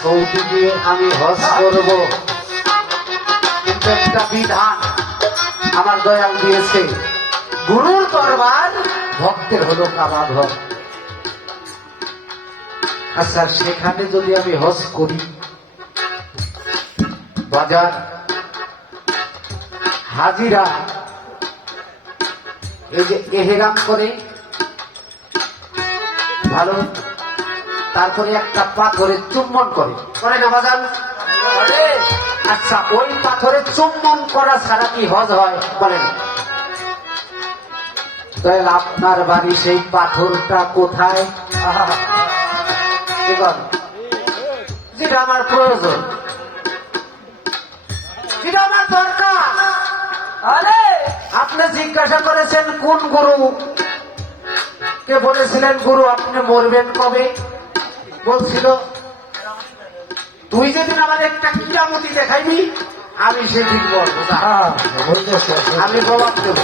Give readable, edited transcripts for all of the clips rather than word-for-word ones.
Saudi গিয়ে আমি হজ করব, কিন্তু একটা বিধান আমার দয়াল দিয়েছে, গুরুর দরবার, ভক্তের হলো কাবা ঘর। আচ্ছা, সেখানে যদি আমি হজ করি, বাজার হাজিরা এই যে এহেরাম করে ভালো, তারপরে একটা পাথরে চুম্বন করে না বাজার? আচ্ছা, ওই পাথরে চুম্বন করা ছাড়া কি হজ হয় বলেন? তাহলে আপনার বাড়ি সেই পাথরটা কোথায়? যেটা আমার প্রয়োজন, যেটা আমার দরকার। আরে আপনি জিজ্ঞাসা করেছেন কোন গুরু কে বলেছিলেন গুরু আপনি মরবেন কবে? বলছিল তুই যেদিন আমার একটা কিরামতি দেখাইবি আমি সেদিন বলবো, আমি জবাব দেব।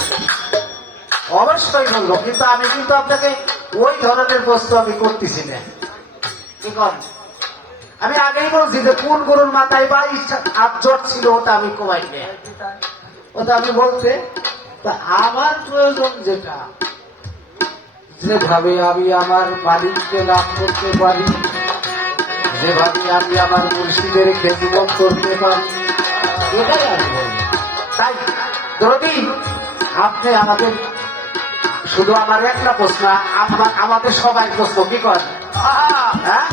অবশ্যই বলবো, কিন্তু আমি কিন্তু আপনাকে ওই ধরনের প্রশ্ন আমি করতেছি না। কি করেন? আমি আগেই বলছি যে কোন গরুর মাথায় বা আবজট ছিল ওটা আমি কমাই নেই, ওটা আমি বলতে আমার প্রয়োজন যেটা, যেভাবে আমি আমার মালিককে লাভ করতে পারি, যেভাবে আমি আমার মুর্শিদের খেদমত করতে পারি, এটাই আমি বলবো। তাই যদি আপনি আমাদের শুধু আমার একটা প্রশ্ন, আমাদের সবাই প্রশ্ন, কি করেন? হ্যাঁ,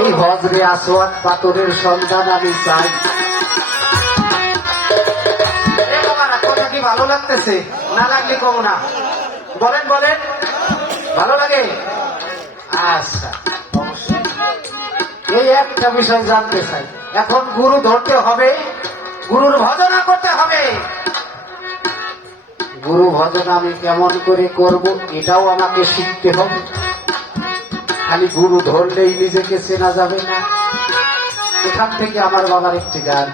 এই হজরে আসওয়াদ পাথরের সন্ধান আমি চাই। কথা কি ভালো লাগতেছে? না লাগলে কম না, বলেন বলেন, ভালো লাগে? আচ্ছা, অবশ্যই এই একটা বিষয় জানতে চাই। এখন গুরু ধরতে হবে, গুরুর ভজনা করতে হবে। গুরু ভজনা আমি কেমন করে করব এটাও আমাকে শিখতে হবে। খালি গুরু ধরলেই নিজেকে চেনা যাবে না। এখান থেকে আমার বাবার একটি গান,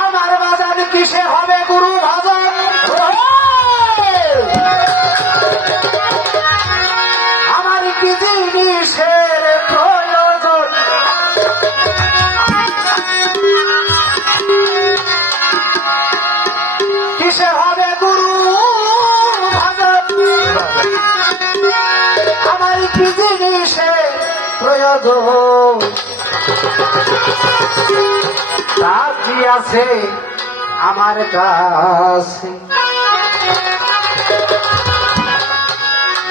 আমার বাজার কিসে হবে গুরু ভজন, আমার কি জিনিসের প্রয়োজন, কিসে হবে গুরু ভজন, আমার কি জিনিসের প্রয়োজন, তা কি আছে আমার কাছে,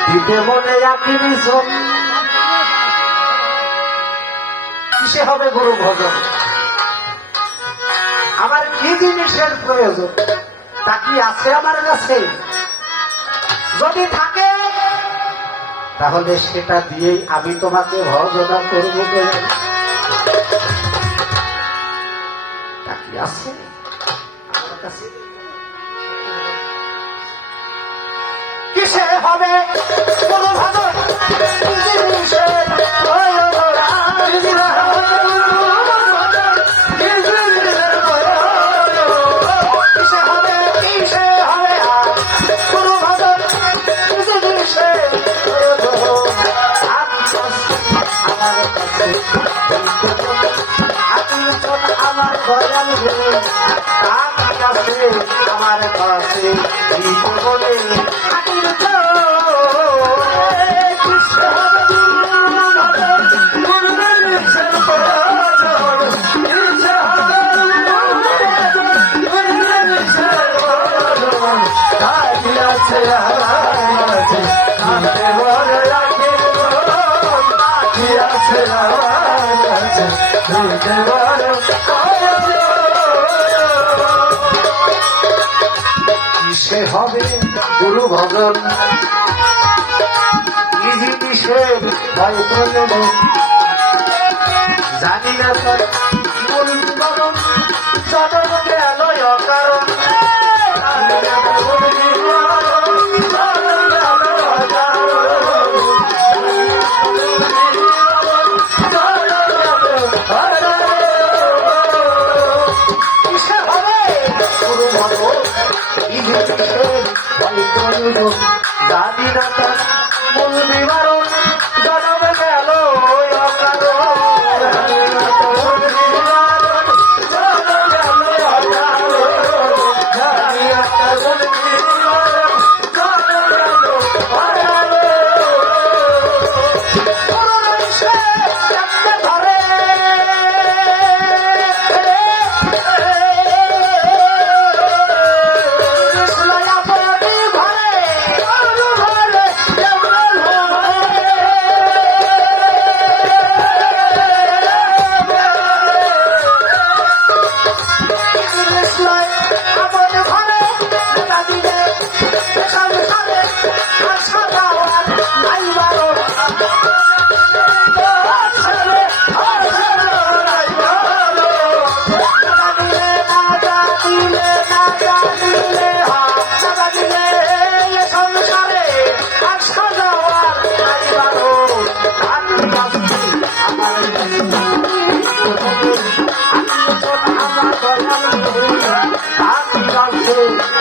দিতে মনে একই মিশন, কিসে হবে গুরু ভজন, আমার কি জিনিসের প্রয়োজন, তা কি আছে আমার কাছে, যদি থাকে তাহলে সেটা দিয়েই আমি তোমাকে ভজনা করব। তা কি আছে আমার কাছে, কিসে হবে গুরু ভজন, জিনিসের প্রয়োজন, কিসে হবে গুরু ভজন, জিনিসের প্রয়োজন, আমার কাছে আমার দয়াল তার কাছে আমার কাছে বলে কিসে হবে গুরু ভজন, কি জিনিসের প্রয়োজন, জানি না তার মূল কারণ, জনম গেল অকারণ, জানি না তার মূল বিবরণ,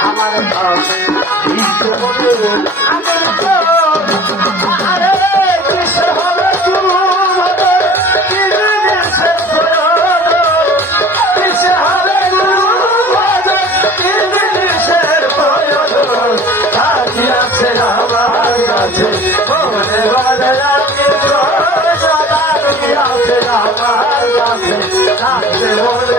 আমার আরে কিসে হবে কিসে হবে আছে আমার কাছে মনে বলে আছে আমার কাছে থাকতে বলে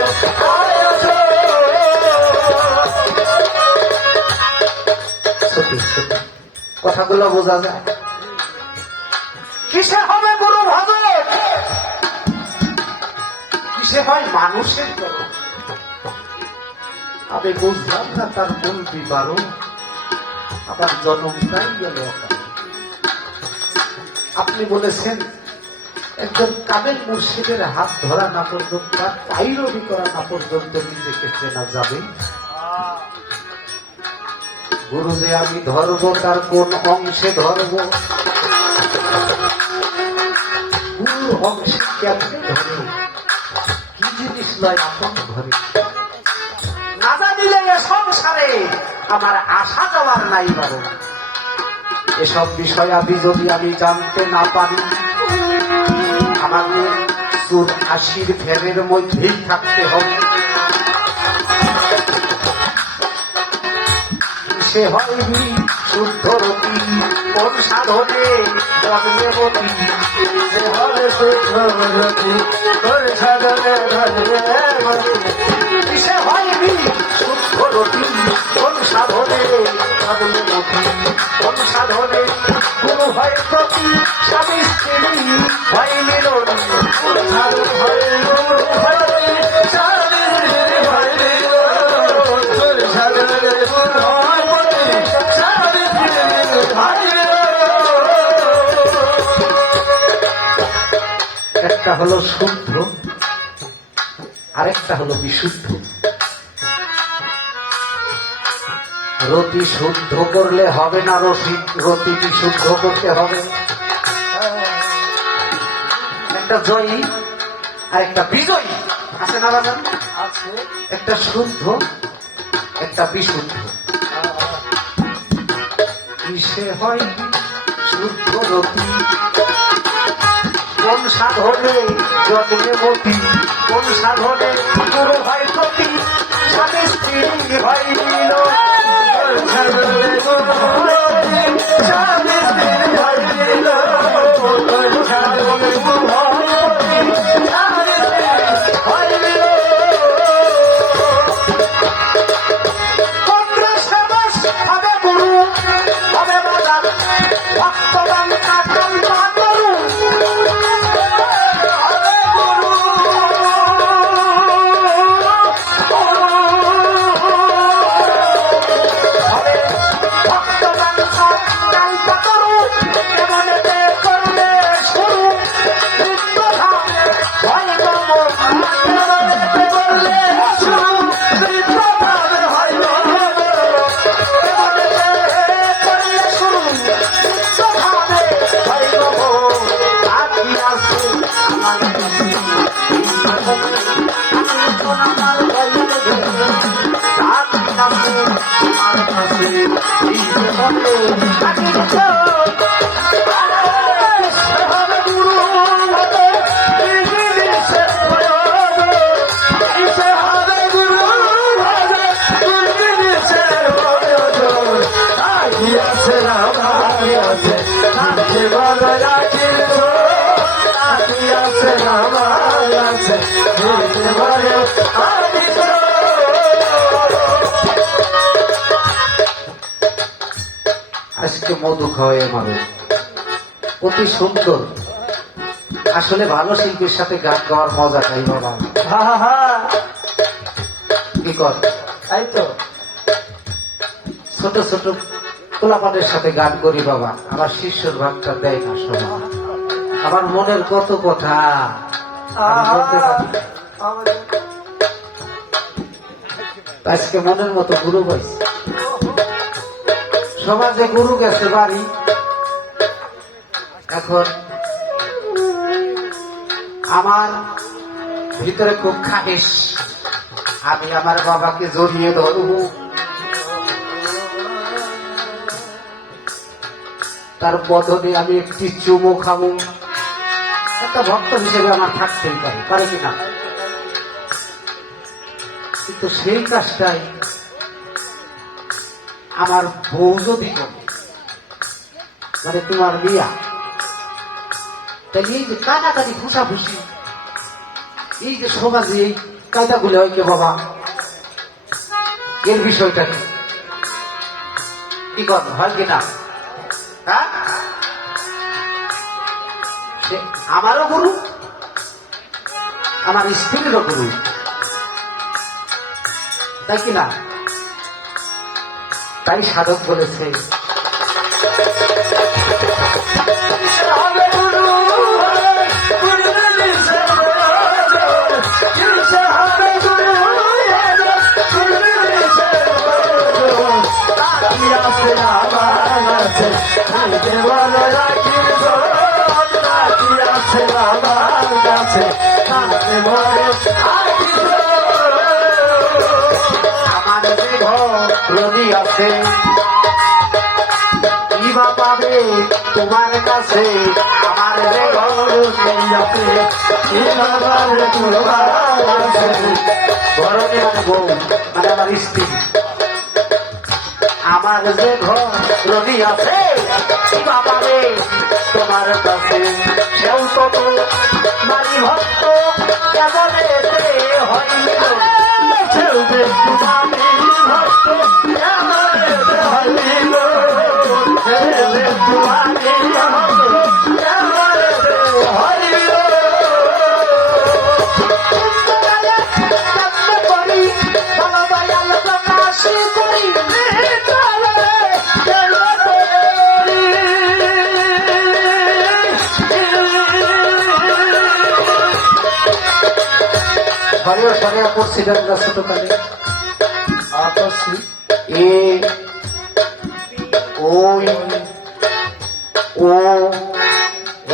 কথাগুলো বোঝা যায়। কিসে হবে গুরু ভজন, কিসে হয় মানুষের করো। আমি বুঝলাম না তার মূল বিবারও, আবার জন্মটাই গেল। আপনি বলেছেন একজন কামেল মুর্শিদের হাত ধরা না পর্যন্ত, তার পাইরবি করা না পর্যন্ত নিজেকে চেনা যাবে। গুরু যে আমি ধরবো তার কোন অংশে ধরবো, গুরুর অংশে কেমনে ধরবো, কি জিনিস নয় আপন ঘরে না জানিলে এ সংসারে আমার আসা যাওয়ার নাই বারো। এসব বিষয় যদি জানতে না পারি, আমাদের চুর আশির ফেরের মধ্যেই থাকতে হবে। সে হয়নি শুদ্ধ রতি কোন সাধনে জন্মেবতী, সে হবে শুদ্ধ রতি কোন সাধনে জন্মেবতী। সে হয়নি শুদ্ধ রতি কোন সাধনে জন্মেবতী, কোন সাধনে গুরু হয় প্রতি স্বামী স্ত্রী হয় মিলন, সাধন হয় গুরু হয় স্বামী স্ত্রী হয় মিলন, সাধনে গুরু একটা হলো শুদ্ধ, আরেকটা হলো বিশুদ্ধ। রতি শুদ্ধ করলে হবে না, রতি বিশুদ্ধ করতে হবে। একটা জয়ী আর একটা বিজয়ী আছে না বাজান? আছে। একটা শুদ্ধ একটা বিশুদ্ধ। কিসে হয় শুদ্ধ রতি কোন সাধনে জন্মেবতী, কোন সাধনে গুরু হয় প্রতি স্বামী স্ত্রী হয় মিলন, সাধনে গুরু হয় স্বামী স্ত্রী হয় মিলন, সাধনে গুরু হয় স্বামী স্ত্রী হয় মিলন। 15 মাস হবে গুরু হবে বাজার ভক্তবান কাটাল মাতরু, আজকে মধু খাওয়াই মানুষ অতি সুন্দর। আসলে ভালো শিল্পীর সাথে গান গাওয়ার মজাটাই বাবা। কি কর তাই তো, ছোট ছোট পোলাপানের সাথে গান করি বাবা, আমার শিষ্যর ভাগটা দেয় না সবাই। আমার মনের কত কথা আমি বলতে পারি। আজকে মনের মতো গুরু হয়েছে, সমাজে গুরু গেছে বাড়ি, এখন আমার ভিতরে খুব খাহেশ, আমি আমার বাবাকে জড়িয়ে ধরব, তার বদলে আমি একটি চুমো খাবো। একটা ভক্ত হিসেবে আমার থাকতেই পারে কিনা, কিন্তু সেই কাজটাই আমার বউ যদি করে, মানে তোমার বিয়া, তাহলে এই যে কানাকানি ফুসাফুসি, এই যে সমাজে এই কায়দাগুলো হয় কে বাবা, এর বিষয়টা কি কর হয় কিনা? হ্যাঁ, সে আমারও গুরু, আমার স্ত্রীরও গুরু, তাই কিনা? তাই সাধক বলেছে আমার যে ঘরণী আছে কিবা পাবে তোমার কাছে, আমার যে ঘরণী আছে ঘরণী মানে বউ, মানে আমার স্ত্রী, আমার যে ঘরণী আছে কিবা পাবে তোমার কাছে, সেও তো নারী ভক্ত কেবলে হইল, সেও তুমি ভক্ত কেবলে হইল, ঘরেও সরেও পড়ছিলেন না ছোটকালে, এ ওই ও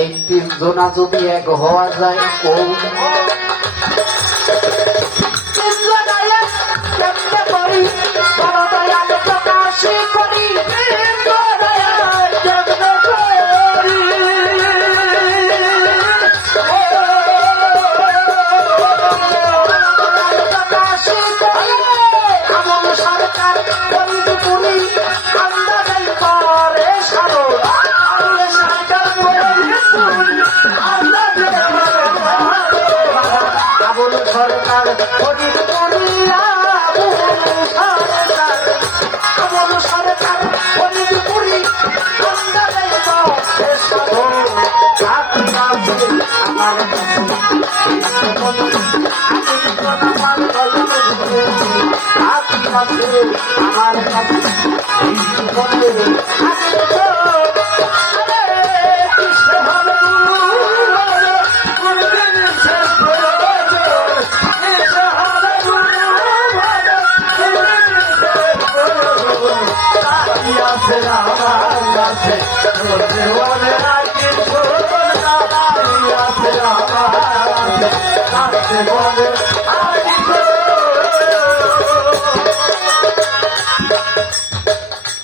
এই তিনজনা যদি এক হওয়া যায়, ও সরকার হরি করিয়া সরকার হরি করি আমার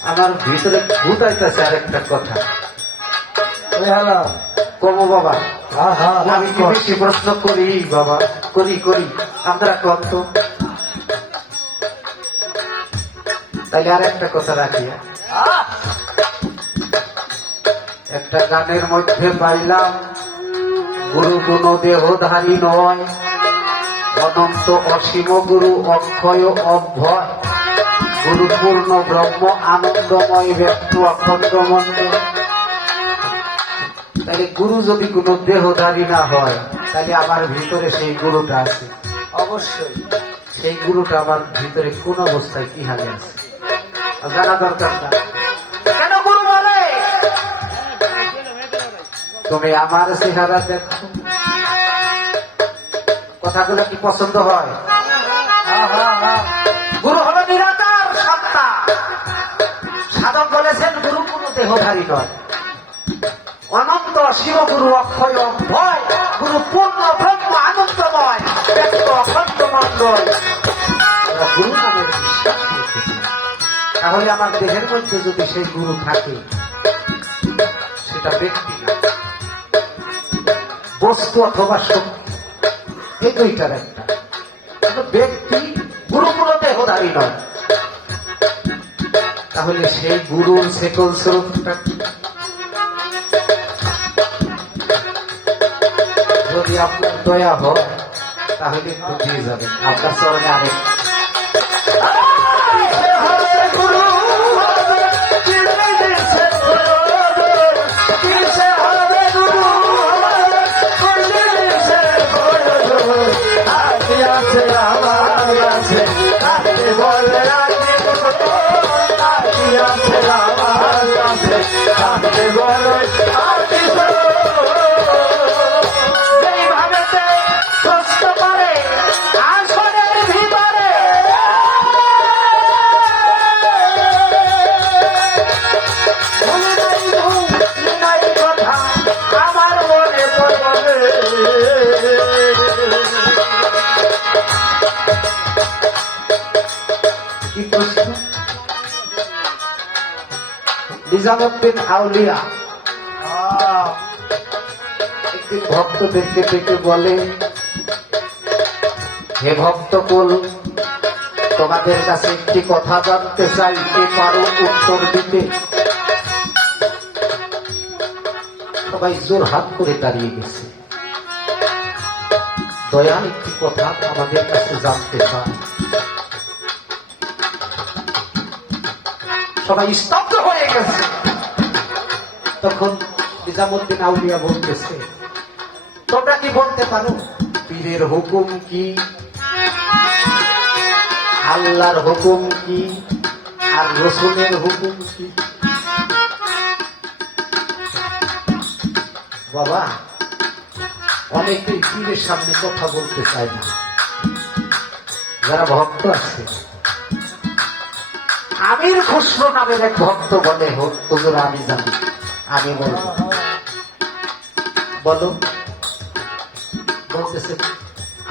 আমার ভিতরে ঘুটাইতেছে আরেকটা কথা, কব বাবা, আমি কি বেশি প্রশ্ন করি বাবা? করি আমরা কত, তাহলে আর একটা কথা রাখি। একটা গানের মধ্যে পাইলাম, গুরু কোন দেহধারী নয়, অনন্ত অসীম গুরু অক্ষয় অভয়, গুরু পূর্ণ ব্রহ্ম আনন্দময় ব্যক্ত অখণ্ড মন্দ। তাহলে গুরু যদি কোনো দেহধারী না হয়, তাহলে আমার ভিতরে সেই গুরুটা আছে, অবশ্যই সেই গুরুটা আমার ভিতরে কোন অবস্থায় কি হালে আছে জানা দরকার না। কেন গুরু বলে তুমি আমার চেহারা দেখো, কথাগুলো কি পছন্দ হয়? গুরু হলো নিরাকার সত্তা। সাধক বলেছেন গুরু কোনো দেহধারী নয়, অনন্ত শিবগুরু অক্ষয় অভয় গুরু পূর্ণ ব্রহ্ম আনন্দময় ব্যক্ত অখণ্ড মণ্ডল। গুরু নামের বিশ্বাস করতেছে। তাহলে আমার দেহের মধ্যে যদি সেই গুরু থাকে, সেটা ব্যক্তি না, বস্তু অথবা শক্তি, এই দুইটার একটা। ব্যক্তি গুরু কোনো দেহধারী নয়। তাহলে সেই গুরুর সেকল স্বরূপটা যদি আপনার দয়া হয়, তাহলে একটু দিয়ে যাবেন আপনার চরণে। আরেক নিজামুদ্দিন আউলিয়া একদিন ভক্তদেরকে ডেকে বলে, হে ভক্তকুল, তোমাদের কাছে একটি কথা জানতে চাই, কে পারো উত্তর দিতে? সবাই জোর হাত করে দাঁড়িয়ে গেছে। দয়া একটি কথা আমাদের কাছে জানতে চাই। সবাই স্তব্ধ হয়ে গেছে। তখন নিজামুদ্দিন আউলিয়া বলতেছে, তোমরা কি বলতে পারো পীরের হুকুম কি, আল্লাহর হুকুম কি, আর রসুলের হুকুম কি? বাবা, অনেকেই পীরের সামনে কথা বলতে চায় না। যারা ভক্ত আছে, আমির খুসরো নামের এক ভক্ত বলে, হুজুর আমি জানি, আমি বলবো। বলো। বলতেছে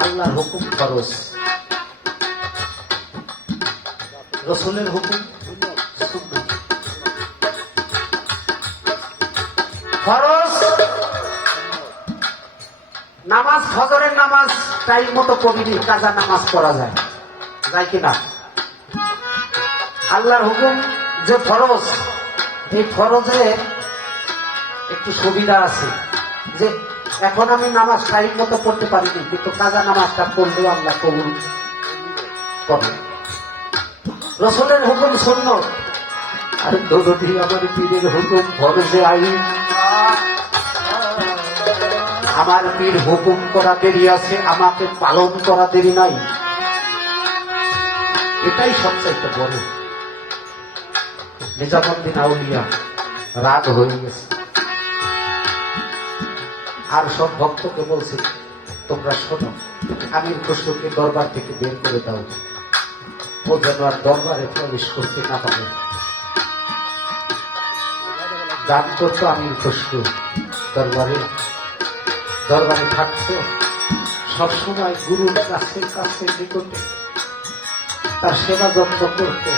আল্লাহর হুকুম ফরজ, রসুলের হুকুম সুন্নাত। ফরজ নামাজ, ফজরের নামাজ টাইম মতো পড়িনি, কাজা নামাজ পড়া যায়, যায় কিনা? আল্লাহর হুকুম যে ফরজ, এই ফরজে একটু সুবিধা আছে যে এখন আমি নামাজ টাইম মতো পড়তে পারিনি, কিন্তু কাজা নামাজটা পড়লেও আল্লাহ কবুল করে। রসুলের হুকুম সুন্নাত, আর যদি আমার পীরের হুকুম ফরজে আইন, আমার পীর হুকুম করা দেরি আছে, আমাকে পালন করা দেরি নাই। এটাই সবচাইতে বড়। নিজামুদ্দিন আউলিয়া রাগ হয়ে গেছে, আর সব ভক্তকে বলছে, তোমরা শোনো, আমির খুসরোকে দরবার থেকে বের করে দাও, ও যেন আর দরবারে প্রবেশ করতে না পারে। গান করতো আমির খুসরো, দরবারে থাকতো সবসময় গুরুর কাছে কাছে নিকটে, তার সেবা যত্ন করতো।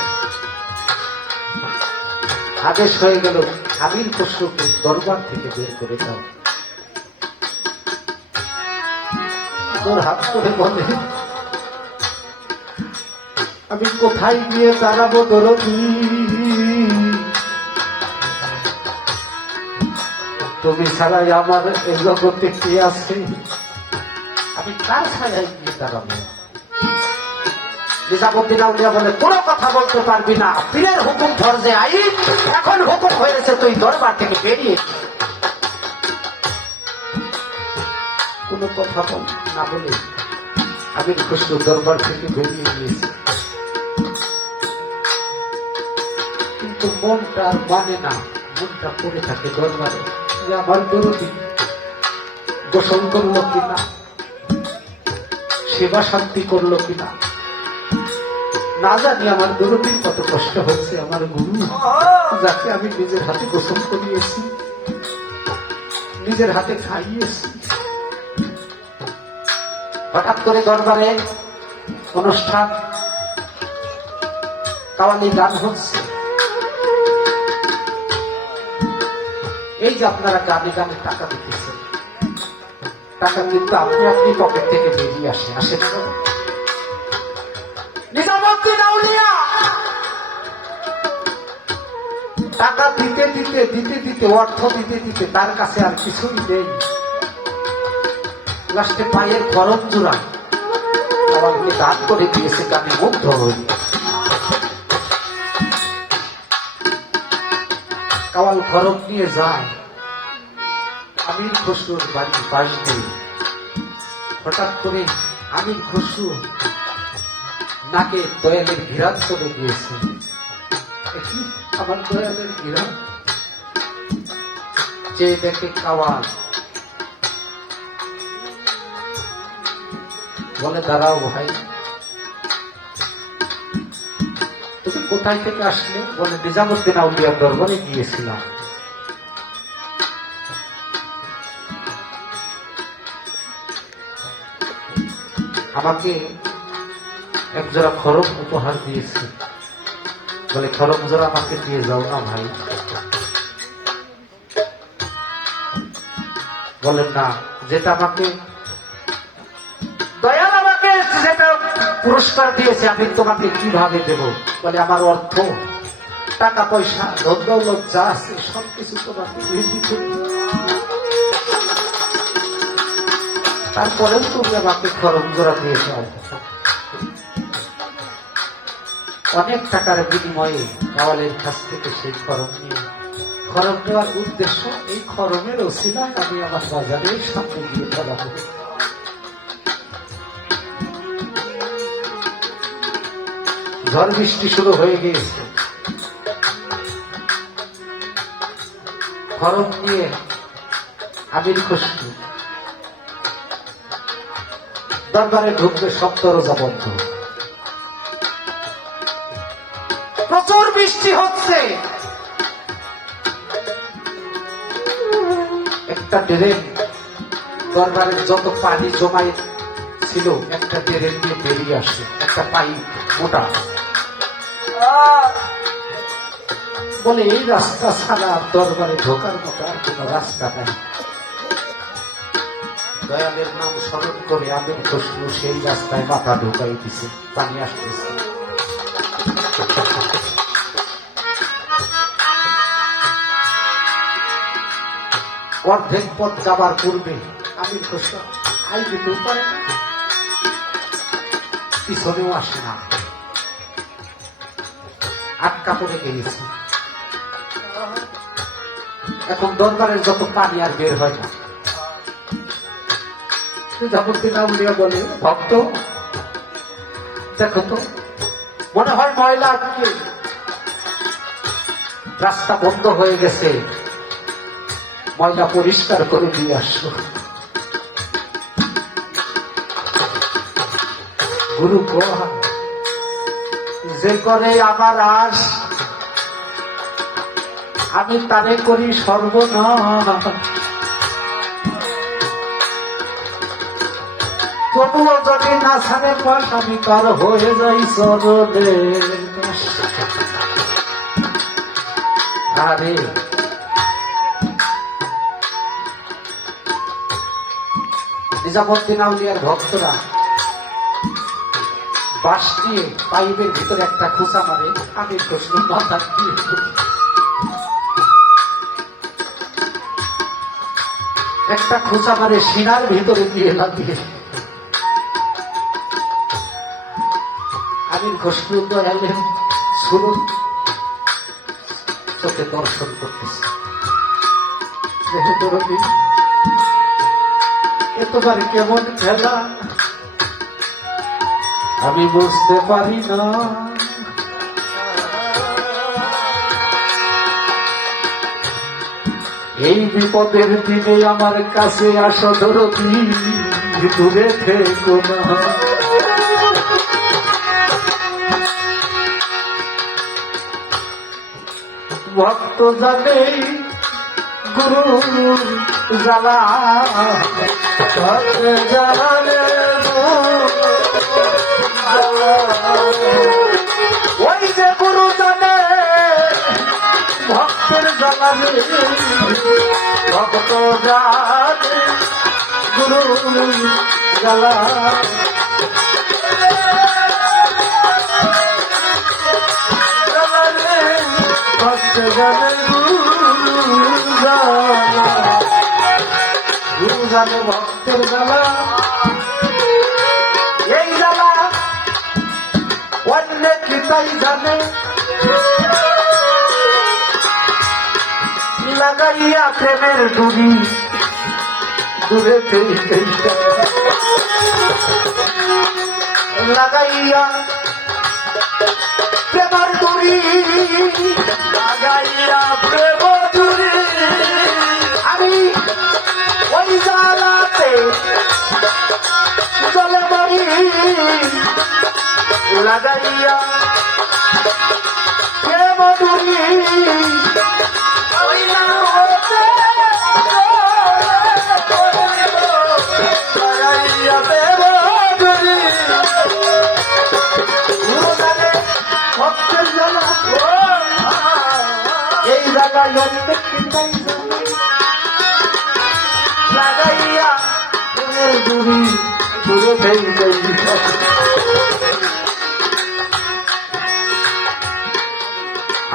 আদেশ হয়ে গেল, আমির খুসরোকে দরবার থেকে বের করে দাও। তোর হাত করে বলে, আমি কোথায় গিয়ে দাঁড়াবো দরদি? তুমি ছাড়াই আমার এই জগতে কে আছে? আমি কার ছাড়াই গিয়ে দাঁড়াবো? নিজামুদ্দিন আউলিয়া বলে, কোনো কথা বলতে পারবি না, পীরের হুকুম ফরজে আইন, এখন হুকুম হয়েছে তুই দরবার থেকে বেরিয়ে। কোনো কথা না বলে আমির খুসরো দরবার থেকে বেরিয়ে গিয়েছে, কিন্তু মনটা আর মানে না, মনটা পড়ে থাকে দরবারে যে আমার দরদি গোসল করলো কিনা, সেবা শান্তি করলো কিনা, না জানি আমার গুরুটির কত কষ্ট হচ্ছে। আমার গুরু যাকে আমি নিজের হাতে গোসল করিয়েছি, নিজের হাতে খাইয়েছি, হঠাৎ করে দরবারে অনুষ্ঠান, কাওয়ালি গান হচ্ছে। এই যে আপনারা গানে গানে টাকা দিতেছেন, টাকা কিন্তু আপনি আপনি পকেট থেকে বেরিয়ে আসে না? নিজামুদ্দিন আউলিয়া টাকা দিতে দিতে দিতে দিতে, অর্থ দিতে দিতে তার কাছে আর কিছুই নেই। লাস্টে পায়ের খরম জোড়া আমাকে দান করে দিয়েছে, কানে মুগ্ধ হয়ে। কাওয়াল খরম নিয়ে যায় আমির খসরুর বাড়ির পাশ দিয়ে। হঠাৎ করে আমির খসরু নাকে দয়ালের ঘিরাত চলে গিয়েছে। আমার দয়ালের ঘিরাত যে দেখে কাওয়াল, বলে দাঁড়াও ভাই, তুমি কোথায় থেকে আসলে? বলে নিজামুদ্দিন আউলিয়ার দরবারে গিয়েছিলাম। আমাকে একজোড়া খরম উপহার দিয়েছে। বলে খরম জোড়া আমাকে দিয়ে যাও না ভাই। বলেন না, যেটা আমাকে দয়াল আমাকে যেটা পুরস্কার দিয়েছে আমি তোমাকে কিভাবে দেব? বলে আমার অর্থ, টাকা পয়সা, ধন দৌলত যা আছে সবকিছু তোমাকে দিয়ে দিতে, তারপরেও তুমি আমাকে খরম জোড়া দিয়ে যাও। অনেক টাকার বিনিময়ে কাওয়ালের কাছ থেকে সেই খরম নিয়ে, খরম নেওয়ার উদ্দেশ্য এই খরমের ওসিলায় আমি আমার বাজারের সামনে দিয়ে ফেলাবো। ঝড় বৃষ্টি শুরু হয়ে গিয়েছে। খরম নিয়ে আমির খসরু দরবারে ঢুকবে, সব দরজা বন্ধ। প্রচুর বৃষ্টি হচ্ছে। একটা ড্রেন, দরবারের যত পানি জমাই ছিল একটা ড্রেন দিয়ে বেরিয়ে আসে, একটা পাইপ মোটা। বলে এই রাস্তা ছাড়া দরবারে ঢোকার মতো আর কোন রাস্তা নাই। দয়ালের নাম স্মরণ করে আমির খসরু সেই রাস্তায় মাথা ঢোকাই দিছে, পানি আসতেছে। অর্ধেক পথ যাবার পূর্বে আমির খসরু আই দিতেও পারে না, পিছনেও আসে না, আটকা পড়ে গিয়েছে। এখন দরবারের যত পানি আর বের হয় না। নিজামুদ্দিন আউলিয়া বলে, ভক্ত দেখো তো, মনে হয় ময়লা আটকে রাস্তা বন্ধ হয়ে গেছে, ময়লা পরিষ্কার করে দিয়ে আসো। গুরু কয়, যে করে আমার আশ আমি তারে করি সর্বনাশ। তবুও যদি না ছাড়ে পাশ আমি তার হয়ে যাই চরণে। আরে নিজামুদ্দিন আউলিয়ার ভক্তরা বাঁশ দিয়ে পাইপের ভিতরে একটা খোঁচা মারে, আমির খসরু মাথা দিয়ে একটা খোঁচা মারে সিনার ভিতরে দিয়ে লাগিয়ে। আমির খসরু দয়ালের শুরু তোকে দর্শন করতেছে। এ তোমার কেমন খেলা আমি বুঝতে পারি না। এই বিপদের দিনে আমার কাছে আসো দরদি, দূরে থেকো না। ভক্ত জানে গুরু জ্বালা, ভক্ত জানে ওই যে গুরু জানে ভক্তের জ্বালা রে, ভক্ত জানে গুরু জ্বালা। ভক্ত জানে গুরু জ্বালা, গুরু জানে ভক্তের জ্বালা। এই জ্বালা অন্য কি তাই জানে, লাগাইয়া প্রেমের ডুরি দূরে থেকে, লাগাইয়া প্রেমের ডুরি, লাগাইয়া প্রেম ডুরি, আমি ওই জ্বালাতে চলে মরি, লাগাইয়া প্রেম ডুরি। এই জায়গায় লাগাইয়া দূরি দূরে ফেলতে,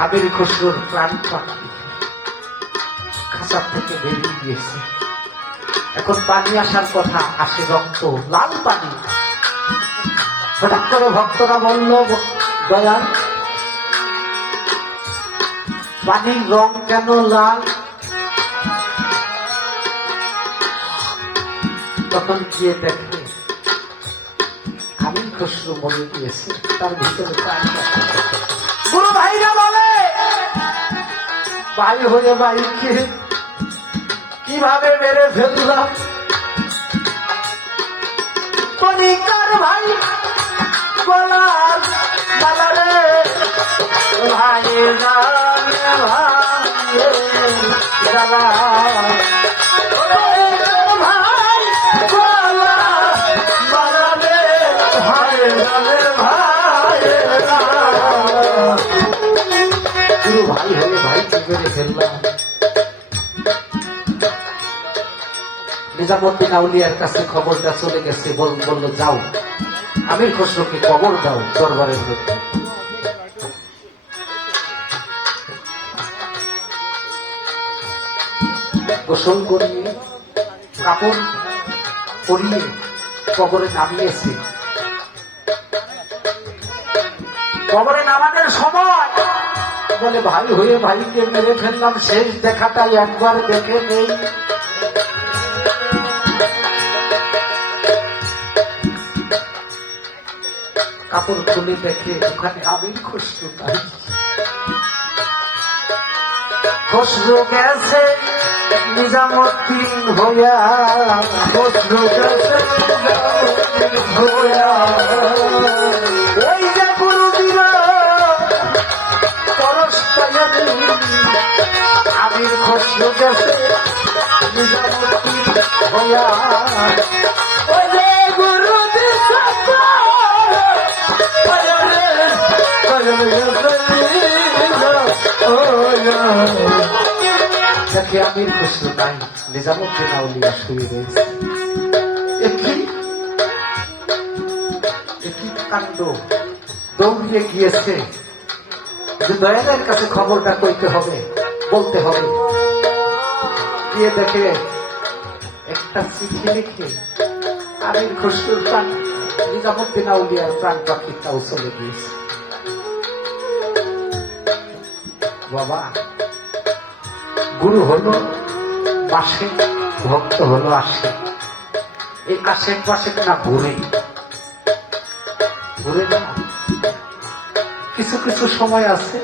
আবির খসরুর প্রাণ পাখি খাঁচার থেকে বেরিয়ে গিয়েছে। এখন পানি আসার কথা, আসে রক্ত, লাল পানি। হঠাৎ করে ভক্তরা বলল, দয়াল পানির রং কেন লাল? তখন গিয়ে দেখে আবির খসরু মরে গিয়েছে, তার ভিতরে প্রাণ পাখি। গুরু ভাইরা বলে, ভাই হয়ে ভাইকে কিভাবে মেরে ফেললাম? তনিকার ভাই গলার মালারে, ভাই জানে ভাই জ্বালা, ভাই গলা মালারে, ভাই জানে ভাই জ্বালা। গুরু ভাই হয়ে ভাইকে মেরে ফেললাম। নিজামুদ্দিন আউলিয়ার কাছে খবরটা চলে গেছে, বলল যাও আমির খসরুকে কবর দাও দরবারের মধ্যে। গোসল করিয়ে কাপড় পরিয়ে কবরে নামিয়েছে। কবরে নামানোর সময় বলে, ভাই হয়ে ভাইকে মেরে ফেললাম, শেষ দেখাটাই একবার দেখে নেই। কাপড় খুলে দেখে ওখানে আবির খসরু নাই। খসরু গেছে নিজামুদ্দিন হইয়া, খসরু গেছে হইয়া, ওই যে গুরু দিল পরস্তায় আবির খসরু গেছে নিজামুদ্দিন হইয়া, ওই যে গুরু দেখে আমির খসরু নাই, নিজামুদ্দিন আউলিয়া শুয়ে রয়েছে। একই কাণ্ড, দৌড়িয়ে গিয়েছে যে দয়ালের কাছে খবরটা কইতে হবে, বলতে হবে। গিয়ে দেখে একটা চিঠি লিখে আমির খসরুর প্রাণ, নিজামুদ্দিন আউলিয়ার প্রাণ পাখিটাও চলে গিয়েছে। বাবা, গুরু হলো পাশে, ভক্ত হলো আসে। এই আশেক পাশে না ঘুরে ঘুরে না, কিছু কিছু সময় আছে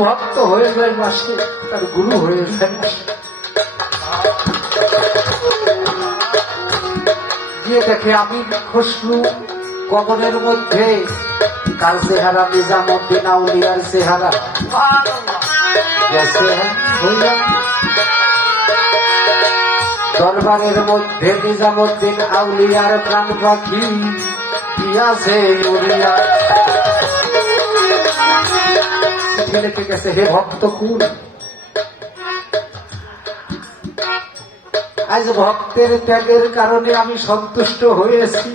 ভক্ত হয়ে যায় মাসে, তার গুরু হয়ে যায় মাসে। গিয়ে দেখে আমি খসরু কবরের মধ্যে কার চেহারা, নিজামুদ্দিন আউলিয়ার চেহারা গেছে হইয়া। দরবারের মধ্যে নিজামুদ্দিন আউলিয়ার প্রাণ পাখি গিয়াছে উড়িয়া। চিঠি লিখে গেছে, হে ভক্ত কুল, আজ ভক্তের ত্যাগের কারণে আমি সন্তুষ্ট হয়েছি,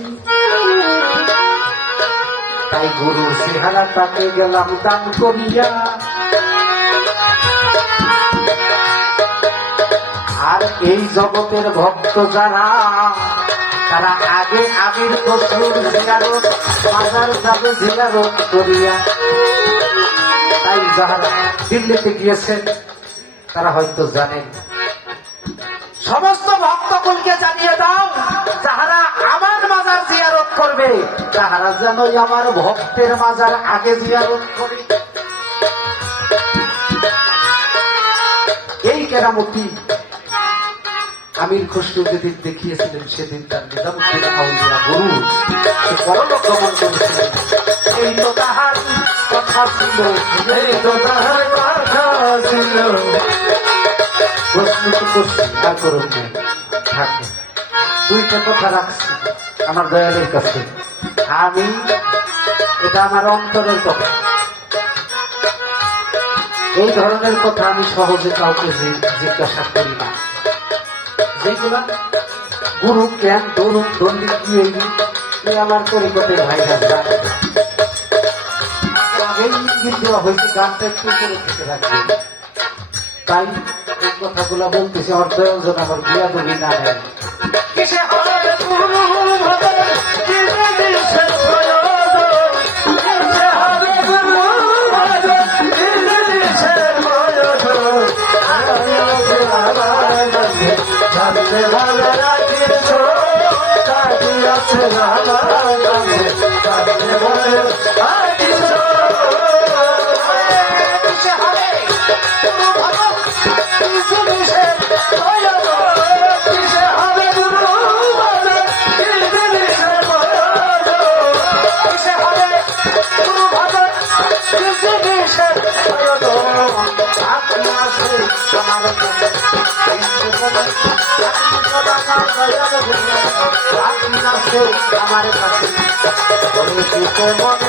তাই গুরুর চেহারাটাকে গেলাম দান করিয়া। আর এই জগতের ভক্ত যারা, তারা আগে আমির খসরুর জিয়ারত মাজার যাবে জিয়ারত করিয়া। তাই যারা দিল্লিতে গিয়েছেন তারা হয়তো জানেন। সমস্ত ভক্তকুলকে জানিয়ে দাও, যাহারা আমার মাজার জিয়ারত করবে তাহারা যেন আমার ভক্তের মাজার আগে জিয়ারত করে। এই কেরামতি আমির খসরু যেদিন দেখিয়েছিলেন, সেদিন তার নিজামুদ্দিন আউলিয়া গুরু সে পরলোক গমন করেছিলেন। এই তো তাহার কথা ছিল, এই তো তাহার কথা ছিল। প্রশ্ন তো করছি, আর করুন না, থাকে দুইটা কথা রাখছি আমার দয়ালের কাছে। আমি এটা আমার অন্তরের কথা, এই ধরনের কথা আমি সহজে কাউকে জিজ্ঞাসা করি না। যেগুলা গুরু জ্ঞান তরুণ দন্ডিত দিয়ে আমার তরিকতের ভাইরা জানে। আগেই ইঙ্গিত দেওয়া হয়েছে, গানটা একটু করে থেকে রাখবে। তাই এই কথাগুলা বলতেছি, আমার প্রয়োজন আমার বিয়া দবি না নেয়। আমার কাছে মনে